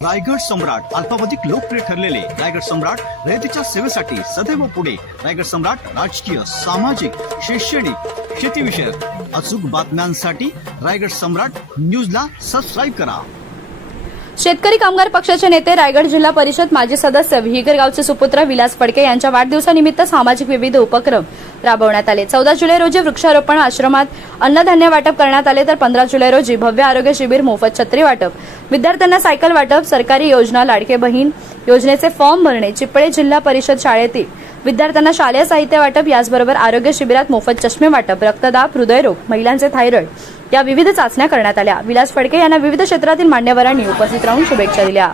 रायगड सम्राट अल्पावधीत लोकप्रिय ठरलेले रायगड सम्राट रयतेच्या सेवेसाठी सदैव पुढे। रायगड सम्राट राजकीय, सामाजिक, शैक्षणिक, शेतीविषयक अचूक बातम्यांसाठी रायगड सम्राट न्यूजला सबस्क्राइब करा। शेतकरी कामगार पक्षाचे नेते रायगड जिल्हा परिषद माजी सदस्य विहिगर गावचे सुपुत्र विलास फडके यांच्या वाढदिवसानिमित्त सामाजिक विविध उपक्रम राबवण्यात आले। 14 जुलै रोजी वृक्षारोपण आश्रमात अन्नधान्य वाटप करण्यात आले, तर 15 जुलै रोजी भव्य आरोग्य शिबिर, मोफत छत्री वाटप, विद्यार्थ्यांना सायकल वाटप, सरकारी योजना, लाडके बहीण योजनेचे फॉर्म भरणे, चिपळे जिल्हा परिषद शाळेतील विद्यार्थ्यांना शालेय साहित्य वाटप, याचबरोबर आरोग्य शिबिरात मोफत चष्मे वाटप, रक्तदाब, हृदयरोग, महिलांचे थायरॉइड या विविध चाचण्या करण्यात आल्या। विलास फडके यांना विविध क्षेत्रातील मान्यवरांनी उपस्थित राहून शुभेच्छा दिल्या।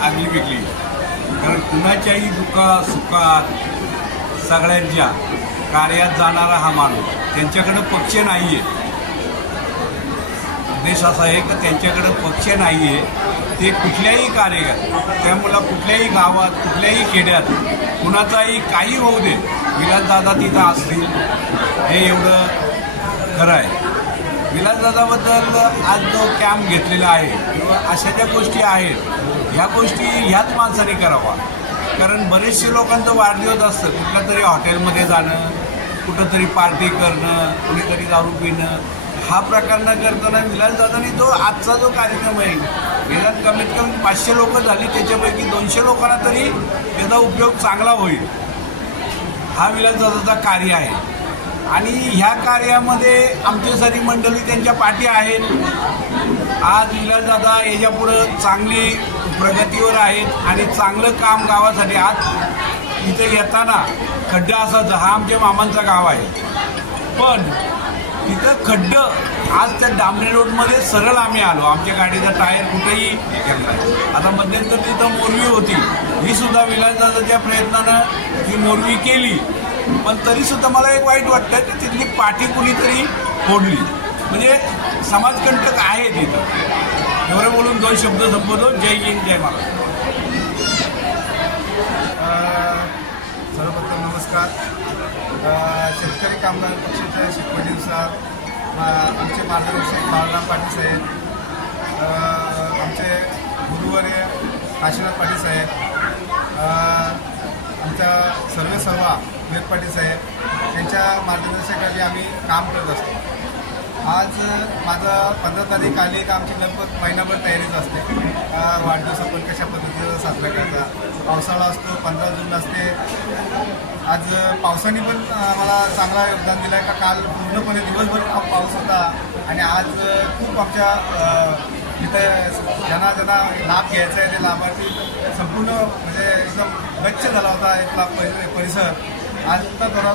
आगली वेगळी, कारण कुणाच्याही सुखात सगळ्यांच्या कार्यात जाणारा हा माणूस, त्यांच्याकडे पक्ष नाहीये। देश असा आहे की त्यांच्याकडे पक्ष नाहीये, ते कुठल्याही कार्यात, त्यामुळे कुठल्याही गावात, कुठल्याही खेड्यात कुणाचाही काही होऊ दे, विलासदादा तिथं असतील, हे एवढं खरं आहे। विलासदादाबद्दल आज जो कॅम्प घेतलेला आहे किंवा अशा ज्या गोष्टी आहेत, ह्या गोष्टी ह्याच माणसाने करावा। कारण बरेचसे लोकांचं वाढदिवस असतं, कुठल्या तरी हॉटेलमध्ये जाणं, कुठंतरी पार्टी करणं, कुणीतरी दारू पिणं, हा प्रकार न करताना विलासदादांनी जो आजचा जो कार्यक्रम आहे, विलास कमीत कमी 500 लोक झाली, त्याच्यापैकी 200 लोकांना तरी त्याचा उपयोग चांगला होईल, हा विलासदादाचा कार्य आहे। आणि ह्या कार्यामध्ये आमची सारी मंडळी त्यांच्या पाठी आहेत। आज विलासदादा याच्यापुढं चांगली प्रगतीवर आहेत आणि चांगलं काम गावासाठी। आज इथे येताना खड्डा असायचा, हा आमच्या मामांचा गाव आहे, पण तिथं खड्डं आज त्या डांबरी रोडमध्ये सरळ आम्ही आलो, आमच्या गाडीचा टायर कुठेही घेतला। आता मध्यंतर तिथं मोरवी होती, ही सुद्धा विलासदादाच्या प्रयत्नानं ही मोरवी केली, पण तरी सुद्धा मला एक वाईट वाटतं की तिथली पाठी कुणीतरी फोडली, म्हणजे समाजकंटक आहे तिथं। एवढं बोलून 2 शब्द संपवतो। जय हिंद, जय महाराष्ट्र। सर्वप्रथम नमस्कार। शेतकरी कामगार पक्षाच्या शिकवणीनुसार आमचे मार्गदर्शक बाळराम पाटील साहेब, आमचे गुरुवर्य काशीनाथ पाटील साहेब, आमच्या सर्वेसर्वा विवेक पाटील साहेब यांच्या मार्गदर्शनाखाली आम्ही काम करत असतो। आज माझं 15 तारीख आली का आमची लगभग महिनाभर तयारीच असते। वाढदिवस आपण कशा पद्धतीनं साजरा करता, पावसाळा असतो, 15 जून असते। आज पावसाने पण मला चांगला योगदान दिलं आहे का काल पूर्णपणे दिवसभर पाऊस होता आणि आज खूप आमच्या इथं ज्यांना लाभ घ्यायचा आहे ते लाभार्थी संपूर्ण म्हणजे एकदम गच्च झाला होता इथला परिसर। आज तर थोडा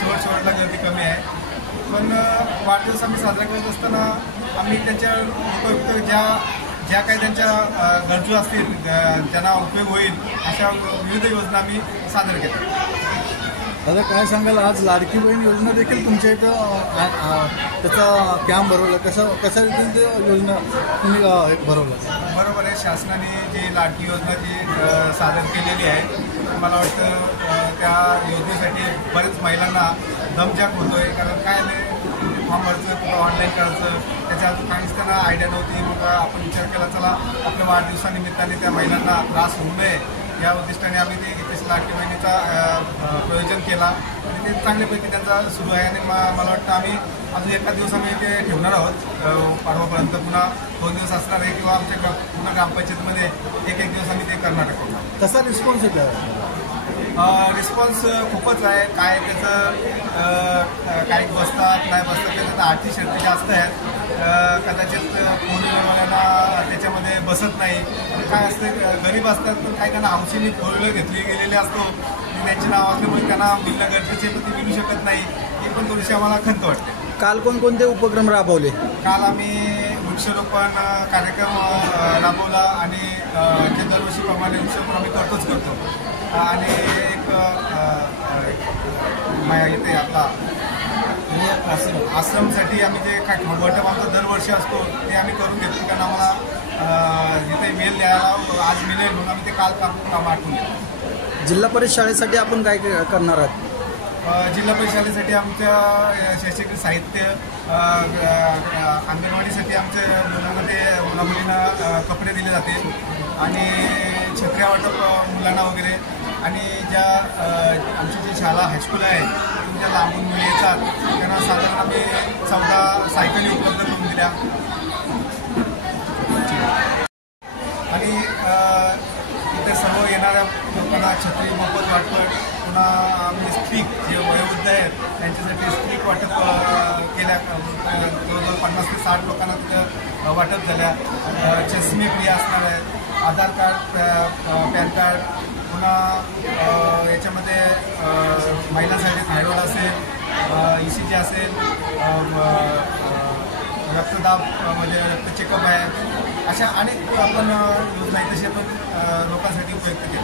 शेवटला गर्दी कमी आहे, पण वाढदिवस आम्ही साजरा करत असताना आम्ही त्यांच्या उपयुक्त ज्या काही त्यांच्या गरजू असतील, ज्यांना उपयोग होईल अशा विविध योजना आम्ही सादर केल्या। दादा काय सांगाल, आज लाडकी बहीण योजना देखील तुमच्या इथं त्याचा कॅम्प भरवला, कशा रीतीने योजना तुम्ही भरवला? बरोबर आहे, शासनाने जी लाडकी योजना जी सादर केलेली आहे, मला वाटतं त्या योजनेसाठी बरेच महिलांना दमछाक होतो आहे। कारण काय नाही, फॉर्म भरायचं किंवा ऑनलाईन करायचं, त्याच्या अजून काहीच त्यांना आयडिया नव्हती। मग आपण विचार केला, चला आपल्या वाढदिवसानिमित्ताने त्या महिलांना त्रास होऊ नये या उद्दिष्टाने आम्ही ते इथे लाडकी बहिणीचा प्रयोजन केला आणि ते चांगल्यापैकी त्यांचा सुरू आहे। आणि मला वाटतं आम्ही अजून एका दिवस आम्ही ते ठेवणार आहोत, पाडवापर्यंत पुन्हा 2 दिवस असणार आहे किंवा आमच्या पुन्हा ग्रामपंचायतीमध्ये एक दिवस आम्ही ते करणार आहोत। कसा रिस्पॉन्स येतो? रिस्पॉन्स खूपच आहे। काय त्याचं काही बसतात नाही बसतात, त्याच्यात आरती शर्ती जास्त आहेत, कदाचित फोरव्हीलरवाल्यांना त्याच्यामध्ये बसत नाही। काय असतं, गरीब असतात पण काही त्यांना हौशीने फोरव्हीलर घेतली गेलेले असतो, त्यांचे नाव असल्यामुळे त्यांना मिळणं गरजेचे पण ते मिळू शकत नाही, ही पण थोडीशी आम्हाला खंत वाटते। काल कोणकोणते उपक्रम राबवले? काल आम्ही वृक्षारोपण कार्यक्रम राबवला आणि जे दरवर्षीप्रमाणे वृक्षारोपण आम्ही करतो आणि एक इथे आपला आश्रमसाठी आम्ही जे काय वाटप आमचा दरवर्षी असतो ते आम्ही करून घेतो, कारण आम्हाला जिथे मेल द्यायला आज मिळेल म्हणून आम्ही ते काल काम आठवून घेतो. जिल्हा परिषद शाळेसाठी आपण काय करणार आहात? जिल्हा परिषदेसाठी आमच्या शैक्षणिक साहित्य, अंगणवाडीसाठी आमच्या मुलामुलींना कपडे दिले जाते आणि छत्र्या वाटप मुलांना वगैरे, आणि ज्या आमची जी शाळा हायस्कूल आहे तुमच्या लांबून मुली येतात त्यांना साधारण आम्ही 14 सायकली उपलब्ध करून दिल्या. आणि इथे सर्व येणाऱ्या लोकांना छत्री मोफत वाटप, पुन्हा आम्ही स्ट्रीक जे वयोवृद्ध आहेत त्यांच्यासाठी स्ट्रीक वाटप केल्या. जवळजवळ 50 ते 60 लोकांना तिथं वाटप झाल्या. चष्मे फ्री असणार आहेत, आधार कार्ड, पॅन कार्ड, पुन्हा याच्यामध्ये महिलांसाठी थायरॉइड असेल, ECG असेल, रक्तदाब म्हणजे रक्त चेकअप आहे, अशा अनेक आपण योजना तसे पण लोकांसाठी उपयुक्त केल्या.